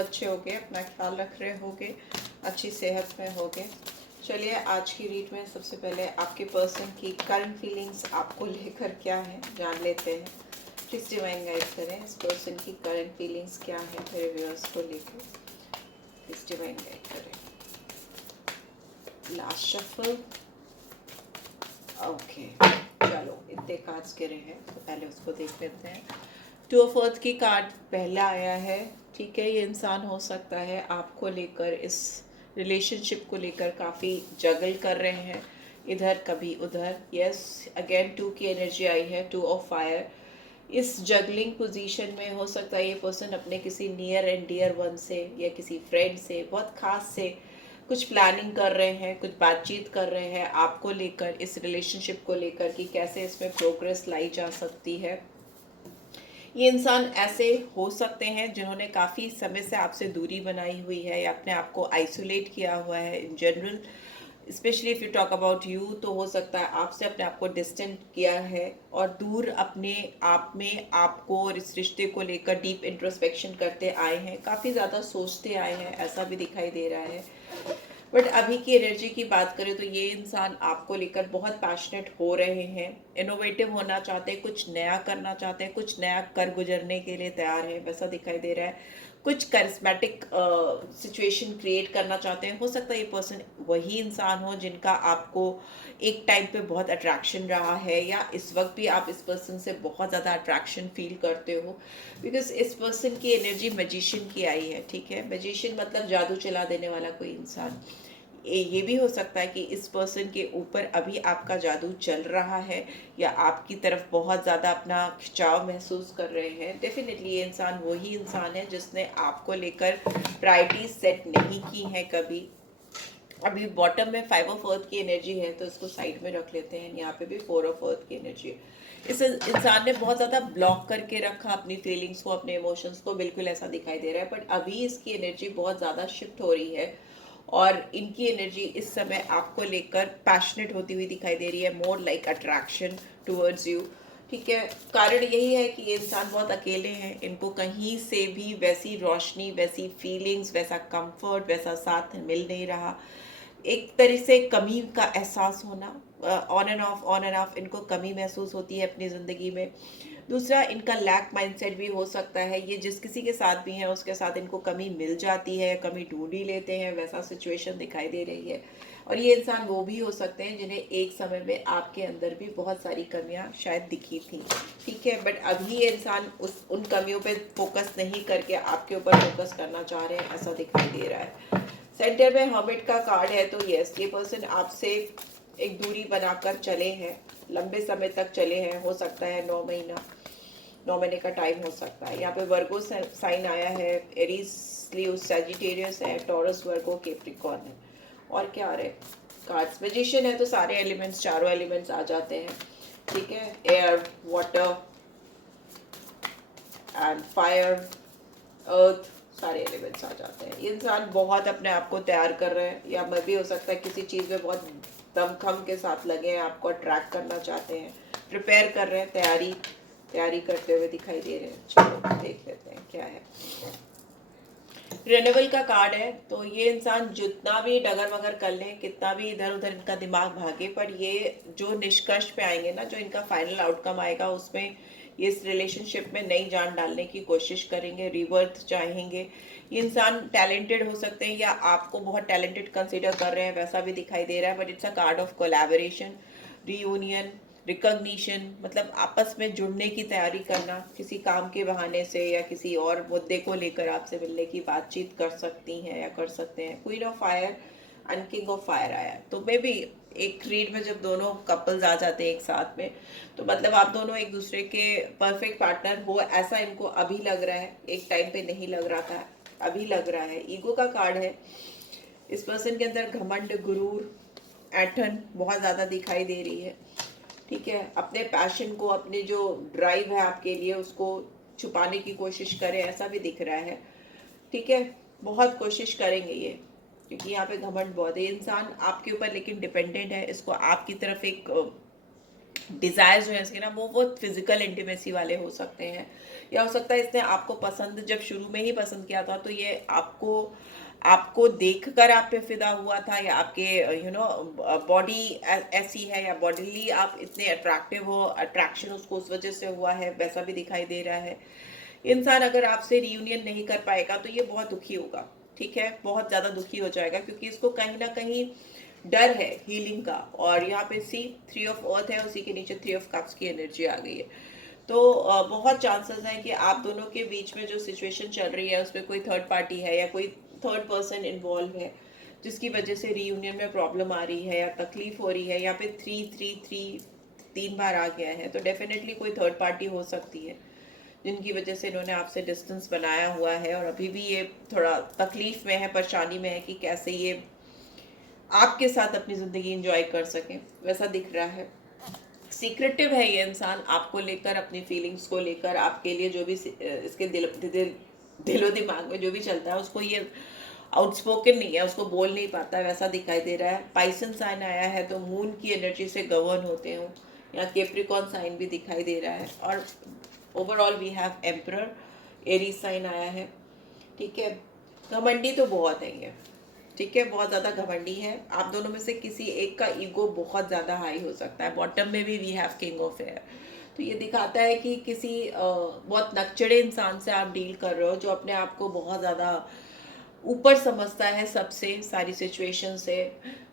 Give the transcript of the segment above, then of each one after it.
अच्छे होंगे, अपना ख्याल रख रहे होंगे, अच्छी सेहत में होंगे। चलिए आज की रीड में सबसे पहले आपके पर्सन की करंट फीलिंग्स आपको लेकर क्या है जान लेते हैं। प्लीज डिवाइन गाइड करें, इस पर्सन की करंट फीलिंग्स क्या है मेरे व्यूअर्स को लेकर। प्लीज डिवाइन गाइड करें। Last shuffle. ओके, चलो इतने कार्ड्स गिरे हैं तो पहले उसको देख लेते हैं। टू ऑफ अर्थ की कार्ड पहला आया है। ठीक है, ये इंसान हो सकता है आपको लेकर, इस रिलेशनशिप को लेकर काफ़ी जगल कर रहे हैं, इधर कभी उधर। यस, अगेन टू की एनर्जी आई है, टू ऑफ फायर। इस जगलिंग पोजीशन में हो सकता है ये पर्सन अपने किसी नियर एंड डियर वन से या किसी फ्रेंड से, बहुत खास से कुछ प्लानिंग कर रहे हैं, कुछ बातचीत कर रहे हैं आपको लेकर, इस रिलेशनशिप को लेकर कि कैसे इसमें प्रोग्रेस लाई जा सकती है। ये इंसान ऐसे हो सकते हैं जिन्होंने काफ़ी समय से आपसे दूरी बनाई हुई है या अपने आप को आइसोलेट किया हुआ है in general. Specially if you talk about you, तो हो सकता है आपसे अपने आप को डिस्टेंट किया है और दूर अपने आप में आपको और इस रिश्ते को लेकर डीप इंट्रोस्पेक्शन करते आए हैं, काफ़ी ज़्यादा सोचते आए हैं, ऐसा भी दिखाई दे रहा है। बट अभी की एनर्जी की बात करें तो ये इंसान आपको लेकर बहुत पैशनेट हो रहे हैं, इनोवेटिव होना चाहते हैं, कुछ नया करना चाहते हैं, कुछ नया कर गुजरने के लिए तैयार है, वैसा दिखाई दे रहा है। कुछ करिस्मेटिक सिचुएशन क्रिएट करना चाहते हैं। हो सकता है ये पर्सन वही इंसान हो जिनका आपको एक टाइम पे बहुत अट्रैक्शन रहा है, या इस वक्त भी आप इस पर्सन से बहुत ज़्यादा अट्रैक्शन फील करते हो, बिकॉज इस पर्सन की एनर्जी मैजिशियन की आई है। ठीक है, मैजिशियन मतलब जादू चला देने वाला कोई इंसान। ये भी हो सकता है कि इस पर्सन के ऊपर अभी आपका जादू चल रहा है या आपकी तरफ बहुत ज़्यादा अपना खिंचाव महसूस कर रहे हैं। डेफिनेटली ये इंसान वही इंसान है जिसने आपको लेकर प्रायोरिटीज सेट नहीं की हैं कभी। अभी बॉटम में 5 ऑफ अर्थ की एनर्जी है तो इसको साइड में रख लेते हैं। यहाँ पे भी 4 ऑफ अर्थ की एनर्जी है। इस इंसान ने बहुत ज़्यादा ब्लॉक करके रखा अपनी फीलिंग्स को, अपने इमोशंस को, बिल्कुल ऐसा दिखाई दे रहा है। बट अभी इसकी एनर्जी बहुत ज़्यादा शिफ्ट हो रही है और इनकी एनर्जी इस समय आपको लेकर पैशनेट होती हुई दिखाई दे रही है, more like attraction towards you. ठीक है, कारण यही है कि ये इंसान बहुत अकेले हैं, इनको कहीं से भी वैसी रोशनी, वैसी फीलिंग्स, वैसा कंफर्ट, वैसा साथ मिल नहीं रहा। एक तरह से कमी का एहसास होना, ऑन एंड ऑफ इनको कमी महसूस होती है अपनी ज़िंदगी में। दूसरा, इनका लैक माइंडसेट भी हो सकता है, ये जिस किसी के साथ भी हैं उसके साथ इनको कमी मिल जाती है, कमी ढूंढ ही लेते हैं, वैसा सिचुएशन दिखाई दे रही है। और ये इंसान वो भी हो सकते हैं जिन्हें एक समय में आपके अंदर भी बहुत सारी कमियां शायद दिखी थी। ठीक है, बट अभी ये इंसान उन कमियों पे फोकस नहीं करके आपके ऊपर फोकस करना चाह रहे हैं, ऐसा दिखाई दे रहा है। सेंटर में हर्मिट का कार्ड है, तो यस, ये पर्सन आपसे एक दूरी बनाकर चले हैं, लंबे समय तक चले हैं। हो सकता है 9 महीने का टाइम हो सकता है। यहाँ पे वर्गो साइन आया है, एरीज, लीव, सैजिटेरियस है, टॉरस, वर्गो, कैप्रिकॉर्न है। और क्या आ रहे कार्ड्स? मैजिशियन है तो सारे एलिमेंट्स, चारों एलिमेंट्स आ जाते हैं। ठीक है, एयर, वाटर एंड फायर, अर्थ, सारे एलिमेंट्स आ जाते हैं। ये इंसान बहुत अपने आप को तैयार कर रहे हैं, या मैं भी हो सकता है किसी चीज़ में बहुत दमखम के साथ लगे हैं, आपको अट्रैक्ट करना चाहते हैं, प्रिपेयर कर रहे हैं, तैयारी करते हुए दिखाई दे रहे हैं। चलो देख लेते हैं क्या है। रिन्यूअल का कार्ड है, तो ये इंसान जितना भी डगर मगर कर लें, कितना भी इधर उधर इनका दिमाग भागे, पर ये जो निष्कर्ष पे आएंगे ना, जो इनका फाइनल आउटकम आएगा, उसमें ये इस रिलेशनशिप में नई जान डालने की कोशिश करेंगे, रिवर्थ चाहेंगे। ये इंसान टैलेंटेड हो सकते हैं या आपको बहुत टैलेंटेड कंसिडर कर रहे हैं, वैसा भी दिखाई दे रहा है। But it's a card of collaboration, reunion, recognition, मतलब आपस में जुड़ने की तैयारी करना, किसी काम के बहाने से या किसी और मुद्दे को लेकर आपसे मिलने की बातचीत कर सकती हैं या कर सकते हैं। Queen of fire and king of fire आया, तो मे भी एक रीड में जब दोनों कपल्स आ जाते हैं एक साथ में, तो मतलब आप दोनों एक दूसरे के परफेक्ट पार्टनर हो, ऐसा इनको अभी लग रहा है, एक टाइम पे नहीं लग रहा था, अभी लग रहा है। ईगो का कार्ड है, इस पर्सन के अंदर घमंड, गुरूर, ऐठन बहुत ज़्यादा दिखाई दे रही है। ठीक है, अपने पैशन को, अपने जो ड्राइव है आपके लिए, उसको छुपाने की कोशिश करें, ऐसा भी दिख रहा है। ठीक है, बहुत कोशिश करेंगे ये, क्योंकि यहाँ पे घमंड बहुत है। ये इंसान आपके ऊपर लेकिन डिपेंडेंट है, इसको आपकी तरफ एक डिज़ायर्स जो हैं इसके ना वो फिजिकल इंटीमेसी वाले हो सकते हैं, या हो सकता है इसने आपको पसंद जब शुरू में ही पसंद किया था तो ये आपको आपको देखकर आप पे फिदा हुआ था, या आपके बॉडी ऐसी है, या बॉडीली आप इतने अट्रैक्टिव हो, अट्रैक्शन उसको उस वजह से हुआ है, वैसा भी दिखाई दे रहा है। इंसान अगर आपसे रियूनियन नहीं कर पाएगा तो ये बहुत दुखी होगा, ठीक है, बहुत ज़्यादा दुखी हो जाएगा, क्योंकि इसको कहीं ना कहीं डर है हीलिंग का। और यहाँ पे सी 3 ऑफ अर्थ है, उसी के नीचे 3 ऑफ कप्स की एनर्जी आ गई है। तो बहुत चांसेस हैं कि आप दोनों के बीच में जो सिचुएशन चल रही है उसमें कोई थर्ड पार्टी है या कोई थर्ड पर्सन इन्वॉल्व है, जिसकी वजह से रीयूनियन में प्रॉब्लम आ रही है या तकलीफ हो रही है। यहाँ पे 3-3-3 3 बार आ गया है, तो डेफिनेटली कोई थर्ड पार्टी हो सकती है जिनकी वजह से इन्होंने आपसे डिस्टेंस बनाया हुआ है, और अभी भी ये थोड़ा तकलीफ में है, परेशानी में है कि कैसे ये आपके साथ अपनी ज़िंदगी एंजॉय कर सकें, वैसा दिख रहा है। सीक्रेटिव है ये इंसान आपको लेकर, अपनी फीलिंग्स को लेकर, आपके लिए जो भी इसके दिलो दिमाग में जो भी चलता है उसको ये आउटस्पोकन नहीं है, उसको बोल नहीं पाता है, वैसा दिखाई दे रहा है। पाइसन साइन आया है तो मून की एनर्जी से गवर्न होते हो, या कैप्रिकॉर्न साइन भी दिखाई दे रहा है, और overall we have emperor, Aries sign आया है, ठीक है। घमंडी तो बहुत है ये, ठीक है, बहुत ज़्यादा घमंडी है। आप दोनों में से किसी एक का ईगो बहुत ज़्यादा हाई हो सकता है। बॉटम में भी we have king of air, तो ये दिखाता है कि किसी बहुत नकचड़े इंसान से आप डील कर रहे हो, जो अपने आप को बहुत ज़्यादा ऊपर समझता है सबसे, सारी सिचुएशन से।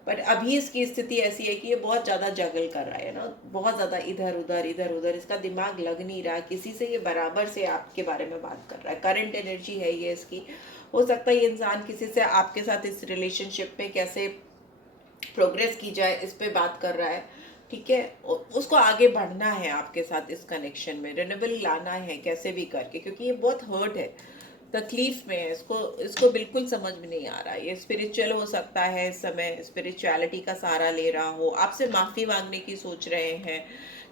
बट अभी इसकी स्थिति ऐसी है कि ये बहुत ज़्यादा जगल कर रहा है ना, बहुत ज़्यादा इधर उधर इसका दिमाग लग नहीं रहा किसी से, ये बराबर से आपके बारे में बात कर रहा है। करंट एनर्जी है ये इसकी। हो सकता है ये इंसान किसी से आपके साथ इस रिलेशनशिप में कैसे प्रोग्रेस की जाए इस पे बात कर रहा है, ठीक है। उसको आगे बढ़ना है आपके साथ इस कनेक्शन में, रिन्यूएबल लाना है कैसे भी करके, क्योंकि ये बहुत हर्ट है, तकलीफ में है, इसको इसको बिल्कुल समझ में नहीं आ रहा है। ये स्पिरिचुअल हो सकता है इस समय, स्पिरिचुअलिटी का सहारा ले रहा हो, आपसे माफ़ी मांगने की सोच रहे हैं,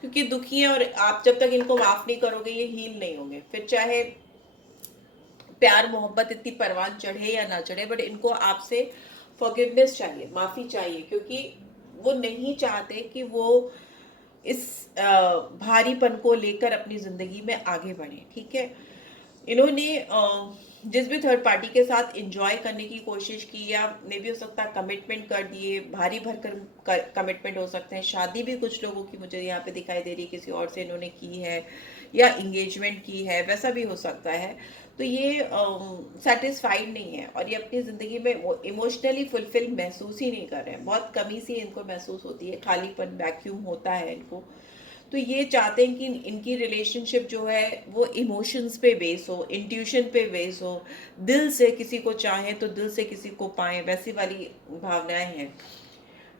क्योंकि दुखी है, और आप जब तक इनको माफ़ नहीं करोगे ये हील नहीं होंगे। फिर चाहे प्यार मोहब्बत इतनी परवान चढ़े या ना चढ़े, बट इनको आपसे फॉरगिवनेस चाहिए, माफ़ी चाहिए, क्योंकि वो नहीं चाहते कि वो इस भारीपन को लेकर अपनी ज़िंदगी में आगे बढ़े, ठीक है। इन्होंने जिस भी थर्ड पार्टी के साथ इंजॉय करने की कोशिश की, या मे भी हो सकता है कमिटमेंट कर दिए, भारी भरकर कमिटमेंट हो सकते हैं, शादी भी कुछ लोगों की मुझे यहाँ पे दिखाई दे रही है किसी और से इन्होंने की है, या इंगेजमेंट की है, वैसा भी हो सकता है। तो ये सेटिस्फाइड नहीं है, और ये अपनी ज़िंदगी में वो इमोशनली फुलफिल महसूस ही नहीं कर रहे हैं। बहुत कमी सी इनको महसूस होती है, खालीपन, वैक्यूम होता है इनको। तो ये चाहते हैं कि इनकी रिलेशनशिप जो है वो इमोशंस पे बेस हो, इंट्यूशन पे बेस हो, दिल से किसी को चाहें तो दिल से किसी को पाएं, वैसी वाली भावनाएं हैं।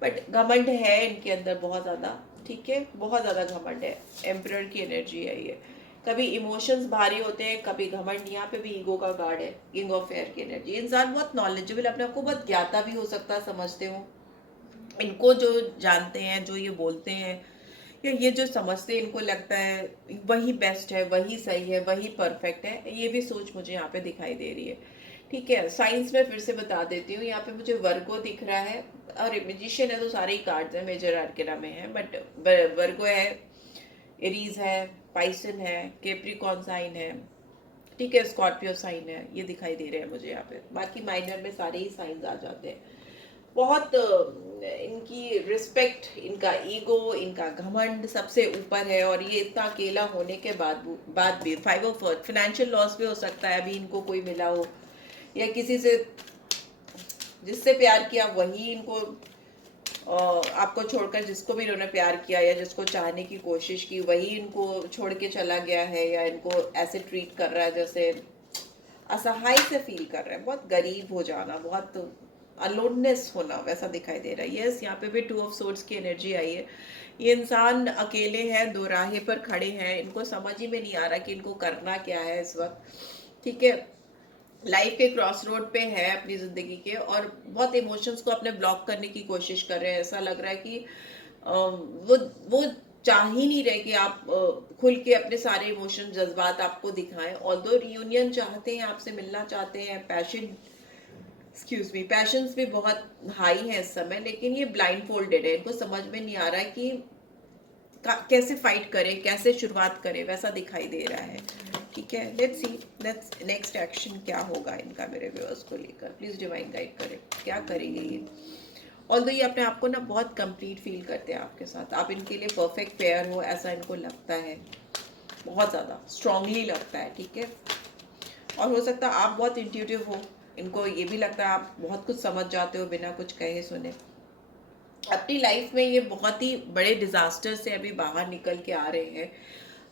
बट घमंड है इनके अंदर बहुत ज़्यादा, ठीक है, बहुत ज़्यादा घमंड है। एम्परर की एनर्जी है ये। कभी इमोशंस भारी होते हैं, कभी घमंड। यहाँ पे भी ईगो का गार्ड है, किंग ऑफ एयर की एनर्जी। इंसान बहुत नॉलेजेबल, अपने आप को बहुत ज्ञाता भी हो सकता है, समझते हो इनको, जो जानते हैं, जो ये बोलते हैं, या ये जो समझते हैं, इनको लगता है वही बेस्ट है, वही सही है, वही परफेक्ट है। ये भी सोच मुझे यहाँ पे दिखाई दे रही है, ठीक है। साइंस में फिर से बता देती हूँ, यहाँ पे मुझे वर्गो दिख रहा है, और मैजिशियन है तो सारे ही कार्ड्स हैं मेजर आर्केना में है, बट वर्गो है, एरीज है, पाइसन है, कैप्रिकॉर्न साइन है, ठीक है, स्कॉर्पियो साइन है, ये दिखाई दे रहे हैं मुझे यहाँ पे। बाकी माइनर में सारे ही साइंस आ जाते हैं। बहुत इनकी रिस्पेक्ट, इनका ईगो, इनका घमंड सबसे ऊपर है, और ये इतना अकेला होने के बाद भी 5 ऑफ अर्थ, फाइनेंशियल लॉस भी हो सकता है, अभी इनको कोई मिला हो, या किसी से जिससे प्यार किया वही इनको आपको छोड़कर, जिसको भी इन्होंने प्यार किया या जिसको चाहने की कोशिश की वही इनको छोड़ के चला गया है, या इनको ऐसे ट्रीट कर रहा है जैसे असहाय से फील कर रहे हैं, बहुत गरीब हो जाना, बहुत अलोननेस होना, वैसा दिखाई दे रहा है। यस, यहाँ पे भी 2 ऑफ सोर्ड्स की एनर्जी आई है। ये इंसान अकेले हैं, दो राहे पर खड़े हैं, इनको समझ ही में नहीं आ रहा कि इनको करना क्या है इस वक्त, ठीक है। लाइफ के क्रॉस रोड पे है अपनी ज़िंदगी के, और बहुत इमोशंस को अपने ब्लॉक करने की कोशिश कर रहे हैं। ऐसा लग रहा है कि वो चाह ही नहीं रहे कि आप खुल के अपने सारे इमोशन, जज्बात आपको दिखाएं। ऑल्दो रियूनियन चाहते हैं, आपसे मिलना चाहते हैं, पैशंस भी बहुत हाई है इस समय, लेकिन ये ब्लाइंड फोल्डेड है, इनको समझ में नहीं आ रहा है कि कैसे फाइट करें, कैसे शुरुआत करें, वैसा दिखाई दे रहा है। ठीक है, लेट्स सी नेक्स्ट एक्शन क्या होगा इनका मेरे व्यूअर्स को लेकर। प्लीज डिवाइन गाइड करें, क्या करेंगे ये। ऑल्दो ये अपने आप को ना बहुत कंप्लीट फील करते हैं आपके साथ, आप इनके लिए परफेक्ट पेयर हो ऐसा इनको लगता है, बहुत ज़्यादा स्ट्रांगली लगता है। ठीक है, और हो सकता है आप बहुत इंट्यूटिव हो, इनको ये भी लगता है आप बहुत कुछ समझ जाते हो बिना कुछ कहे सुने। अपनी लाइफ में ये बहुत ही बड़े डिजास्टर से अभी बाहर निकल के आ रहे हैं।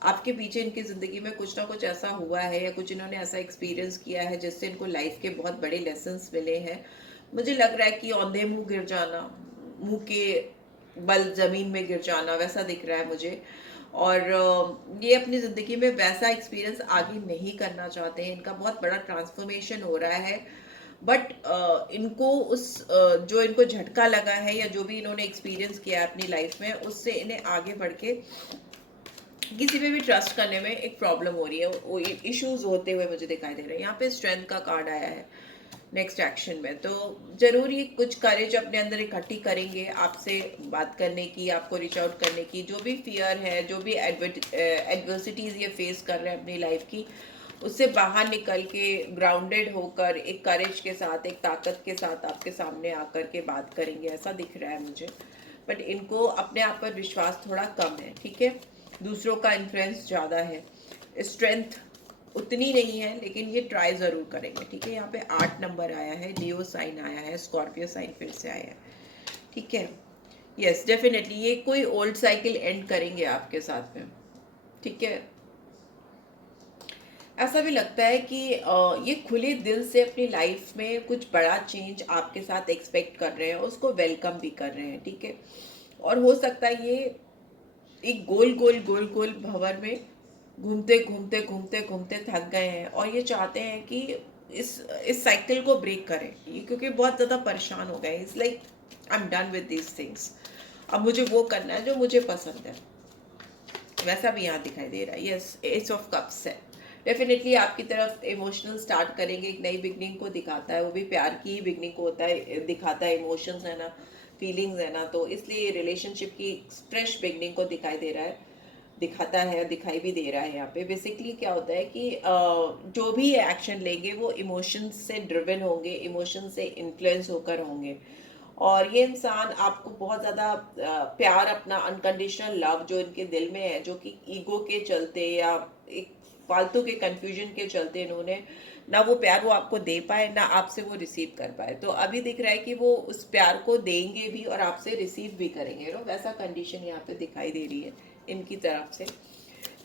आपके पीछे इनकी ज़िंदगी में कुछ ना कुछ ऐसा हुआ है या कुछ इन्होंने ऐसा एक्सपीरियंस किया है जिससे इनको लाइफ के बहुत बड़े लेसन्स मिले हैं। मुझे लग रहा है कि औंधे मुंह गिर जाना, मुंह के बल जमीन में गिर जाना, वैसा दिख रहा है मुझे। और ये अपनी ज़िंदगी में वैसा एक्सपीरियंस आगे नहीं करना चाहते हैं। इनका बहुत बड़ा ट्रांसफॉर्मेशन हो रहा है, बट इनको उस जो इनको झटका लगा है या जो भी इन्होंने एक्सपीरियंस किया है अपनी लाइफ में, उससे इन्हें आगे बढ़ के किसी पे भी ट्रस्ट करने में एक प्रॉब्लम हो रही है, वो इश्यूज होते हुए मुझे दिखाई दे रहे हैं। यहाँ पे स्ट्रेंथ का कार्ड आया है नेक्स्ट एक्शन में, तो जरूर ये कुछ करेज अपने अंदर इकट्ठी करेंगे आपसे बात करने की, आपको रीच आउट करने की। जो भी फियर है, जो भी एडवर्सिटीज ये फेस कर रहे हैं अपनी लाइफ की, उससे बाहर निकल के ग्राउंडेड होकर एक करेज के साथ, एक ताकत के साथ आपके सामने आकर के बात करेंगे, ऐसा दिख रहा है मुझे। बट इनको अपने आप पर विश्वास थोड़ा कम है। ठीक है, दूसरों का इन्फ्लुएंस ज़्यादा है, स्ट्रेंथ उतनी नहीं है, लेकिन ये ट्राई ज़रूर करेंगे। ठीक है, यहाँ पे 8 नंबर आया है, लियो साइन आया है, स्कॉर्पियो साइन फिर से आया है। ठीक है, यस डेफिनेटली ये कोई ओल्ड साइकिल एंड करेंगे आपके साथ में। ठीक है, ऐसा भी लगता है कि ये खुले दिल से अपनी लाइफ में कुछ बड़ा चेंज आपके साथ एक्सपेक्ट कर रहे हैं, उसको वेलकम भी कर रहे हैं। ठीक है, और हो सकता है ये एक गोल गोल गोल गोल भंवर में घूमते घूमते घूमते घूमते थक गए हैं और ये चाहते हैं कि इस साइकिल को ब्रेक करें ये, क्योंकि बहुत ज़्यादा परेशान हो गए। It's like I am done with these things, अब मुझे वो करना है जो मुझे पसंद है, वैसा भी यहाँ दिखाई दे रहा है। यस, एस ऑफ कप्स है, डेफिनेटली आपकी तरफ इमोशनल स्टार्ट करेंगे, एक नई बिगनिंग को दिखाता है, वो भी प्यार की ही बिगनिंग को होता है, दिखाता है, इमोशंस है ना, फीलिंग्स है ना, तो इसलिए रिलेशनशिप की फ्रेश बिगनिंग को दिखाई दे रहा है, दिखाता है, दिखाई भी दे रहा है। यहाँ पे बेसिकली क्या होता है कि जो भी एक्शन लेंगे वो इमोशंस से ड्रिवन होंगे, इमोशन से इन्फ्लुएंस होकर होंगे। और ये इंसान आपको बहुत ज़्यादा प्यार, अपना अनकंडीशनल लव जो इनके दिल में है, जो कि ईगो के चलते या एक फालतू के कंफ्यूजन के चलते इन्होंने ना वो प्यार वो आपको दे पाए, ना आपसे वो रिसीव कर पाए। तो अभी दिख रहा है कि वो उस प्यार को देंगे भी और आपसे रिसीव भी करेंगे, नो वैसा कंडीशन यहाँ पे दिखाई दे रही है इनकी तरफ से।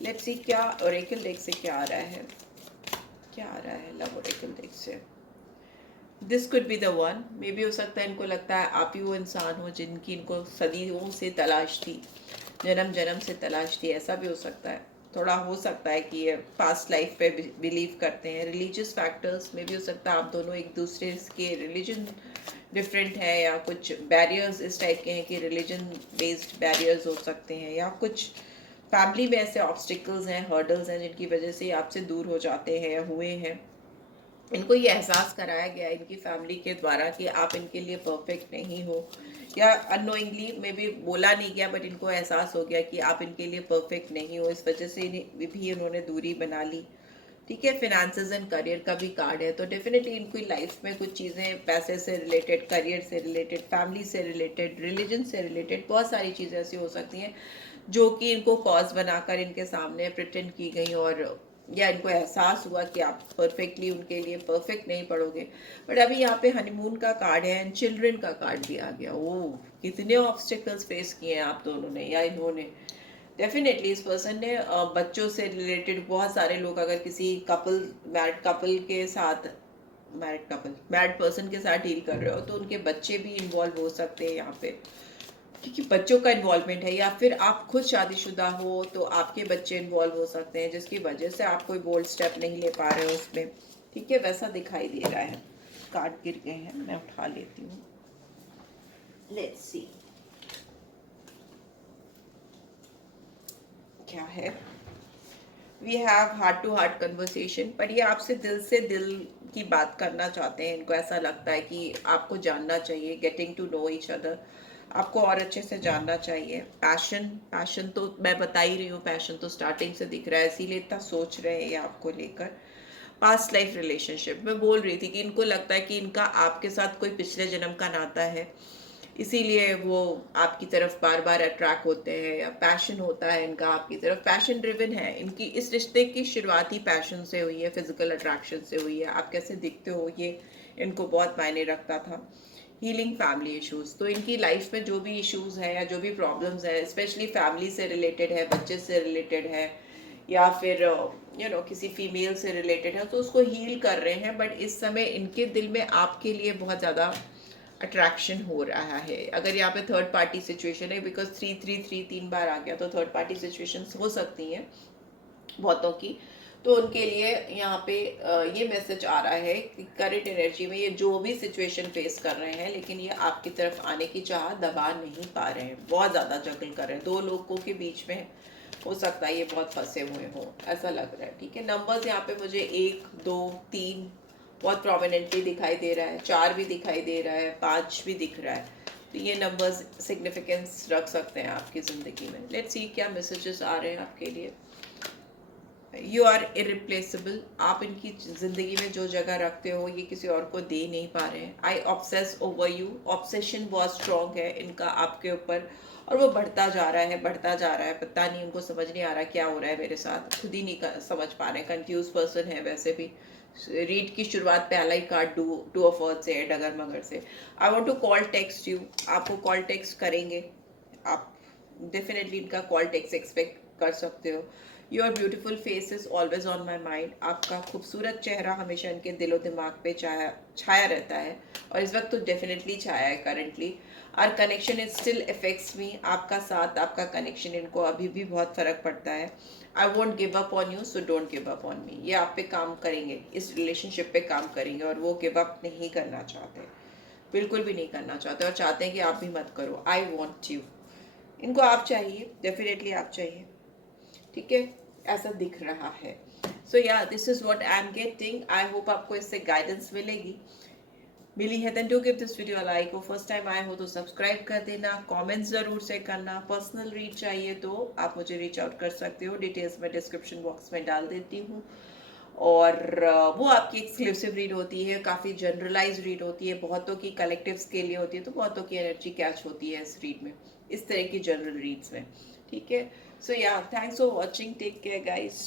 लेट्स सी क्या ओरेकल डेक से क्या आ रहा है, क्या आ रहा है लव ओरेकल डेक से। This could be the one, may be हो सकता है इनको लगता है आप ही वो इंसान हो जिनकी इनको सदियों से तलाश थी, जन्म जन्म से तलाश थी, ऐसा भी हो सकता है। थोड़ा हो सकता है कि ये पास्ट लाइफ पे बिलीव करते हैं। रिलीजियस फैक्टर्स में भी हो सकता है आप दोनों एक दूसरे के रिलीजन डिफरेंट है, या कुछ बैरियर्स इस टाइप के हैं कि रिलीजन बेस्ड बैरियर्स हो सकते हैं, या कुछ फैमिली में ऐसे ऑब्स्टिकल्स हैं, हर्डल्स हैं जिनकी वजह से आपसे दूर हो जाते हैं या हुए हैं। इनको ये एहसास कराया गया इनकी फैमिली के द्वारा कि आप इनके लिए परफेक्ट नहीं हो, या अननोइंगली में भी बोला नहीं गया, बट इनको एहसास हो गया कि आप इनके लिए परफेक्ट नहीं हो, इस वजह से भी इन्होंने दूरी बना ली। ठीक है, फिनेंसेस एंड करियर का भी कार्ड है, तो डेफिनेटली इनकी लाइफ में कुछ चीज़ें पैसे से रिलेटेड, करियर से रिलेटेड, फैमिली से रिलेटेड, रिलीजन से रिलेटेड, बहुत सारी चीज़ें ऐसी हो सकती हैं जो कि इनको कॉज बनाकर इनके सामने प्रिटेंड की गई, और या इनको एहसास हुआ कि आप परफेक्टली उनके लिए परफेक्ट नहीं पड़ोगे। बट अभी यहाँ पे हनीमून का कार्ड है एंड चिल्ड्रन का कार्ड भी आ गया। ओह, कितने ऑब्स्टिकल्स फेस किए हैं आप दोनों ने या इन्होंने। डेफिनेटली इस पर्सन ने बच्चों से रिलेटेड बहुत सारे लोग, अगर किसी कपल, मैरिड कपल के साथ, मैरिड पर्सन के साथ डील कर रहे हो तो उनके बच्चे भी इन्वॉल्व हो सकते हैं यहाँ पे, क्योंकि बच्चों का इन्वॉल्वमेंट है, या फिर आप खुद शादीशुदा हो तो आपके बच्चे इन्वॉल्व हो सकते हैं जिसकी वजह से आप कोई बोल्ड स्टेप नहीं ले पा रहे हो उसमें। ठीक है, वैसा दिखाई दे रहा है। कार्ड गिर गए हैं, मैं उठा लेती हूँ। लेट्स सी क्या है। We have heart to heart conversation, पर ये आपसे दिल से दिल की बात करना चाहते हैं। इनको ऐसा लगता है कि आपको जानना चाहिए, getting to know each other. आपको और अच्छे से जानना चाहिए। पैशन, पैशन तो मैं बता ही रही हूँ, पैशन तो स्टार्टिंग से दिख रहा है, इसीलिए इतना सोच रहे हैं ये आपको लेकर। पास्ट लाइफ रिलेशनशिप मैं बोल रही थी कि इनको लगता है कि इनका आपके साथ कोई पिछले जन्म का नाता है, इसीलिए वो आपकी तरफ बार बार अट्रैक्ट होते हैं, या पैशन होता है इनका आपकी तरफ, पैशन ड्रिवन है इनकी। इस रिश्ते की शुरुआत ही पैशन से हुई है, फिजिकल अट्रैक्शन से हुई है। आप कैसे दिखते हो ये इनको बहुत मायने रखता था। हीलिंग फैमिली इश्यूज, तो इनकी लाइफ में जो भी इश्यूज है या जो भी प्रॉब्लम्स है, स्पेशली फैमिली से रिलेटेड है, बच्चे से रिलेटेड है, या फिर किसी फीमेल से रिलेटेड है, तो उसको हील कर रहे हैं। बट इस समय इनके दिल में आपके लिए बहुत ज़्यादा अट्रैक्शन हो रहा है। अगर यहाँ पे थर्ड पार्टी सिचुएशन है, बिकॉज 333 3 बार आ गया, तो थर्ड पार्टी सिचुएशन हो सकती हैं बहुतों की। तो उनके लिए यहाँ पे ये मैसेज आ रहा है कि करंट एनर्जी में ये जो भी सिचुएशन फेस कर रहे हैं, लेकिन ये आपकी तरफ आने की चाह दबा नहीं पा रहे हैं, बहुत ज़्यादा जगल कर रहे हैं। दो लोगों के बीच में हो सकता है ये बहुत फंसे हुए हो, ऐसा लग रहा है। ठीक है, नंबर्स यहाँ पे मुझे 1 2 3 बहुत प्रोमिनेंटली दिखाई दे रहा है, 4 भी दिखाई दे रहा है, 5 भी दिख रहा है। तो ये नंबर्स सिग्निफिकेंस रख सकते हैं आपकी ज़िंदगी में। लेट्स सी क्या मैसेजेस आ रहे हैं आपके लिए। यू आर इरिप्लेसेबल, आप इनकी ज़िंदगी में जो जगह रखते हो ये किसी और को दे नहीं पा रहे हैं। आई ऑब्सेस ओवर यू, ऑब्सेशन बहुत स्ट्रॉन्ग है इनका आपके ऊपर, और वो बढ़ता जा रहा है, बढ़ता जा रहा है। पता नहीं, उनको समझ नहीं आ रहा क्या हो रहा है मेरे साथ, खुद ही नहीं समझ पा रहे हैं। कंफ्यूज पर्सन है वैसे भी। रीड की शुरुआत पहला ही कार्ड टू ऑफ वर्ड्स से है, डगर मगर से। I want to call text you, आपको कॉल टेक्स्ट करेंगे आप, डेफिनेटली इनका कॉल टेक्स्ट एक्सपेक्ट कर सकते हो। Your beautiful face is always on my mind, आपका खूबसूरत चेहरा हमेशा इनके दिलो दिमाग पे छाया रहता है, और इस वक्त तो डेफिनेटली छाया है currently. Our connection is still affects me, आपका साथ, आपका कनेक्शन इनको अभी भी बहुत फ़र्क पड़ता है। I want give up on you, so don't give up on me, ये आप पे काम करेंगे, इस रिलेशनशिप पे काम करेंगे, और वो गिव अप नहीं करना चाहते, बिल्कुल भी नहीं करना चाहते, और चाहते हैं कि आप भी मत करो। आई वॉन्ट यू, इनको आप चाहिए, डेफिनेटली आप चाहिए। ठीक है, ऐसा दिख रहा है। So yeah this is what I am getting. I hope आपको इससे गाइडेंस मिली है। Then do give this video like, और फर्स्ट टाइम आए हो तो सब्सक्राइब कर देना, कमेंट्स जरूर से करना। पर्सनल रीड चाहिए तो आप मुझे रीच आउट कर सकते हो, डिटेल्स मैं डिस्क्रिप्शन बॉक्स में डाल देती हूँ। और वो आपकी एक्सक्लूसिव रीड होती है, काफ़ी जनरलाइज रीड होती है, बहुतों की कलेक्टिव्स के लिए होती है, तो बहुतों की एनर्जी कैच होती है इस रीड में, इस तरह की जनरल रीड्स में। ठीक है, so yeah thanks for watching, take care guys.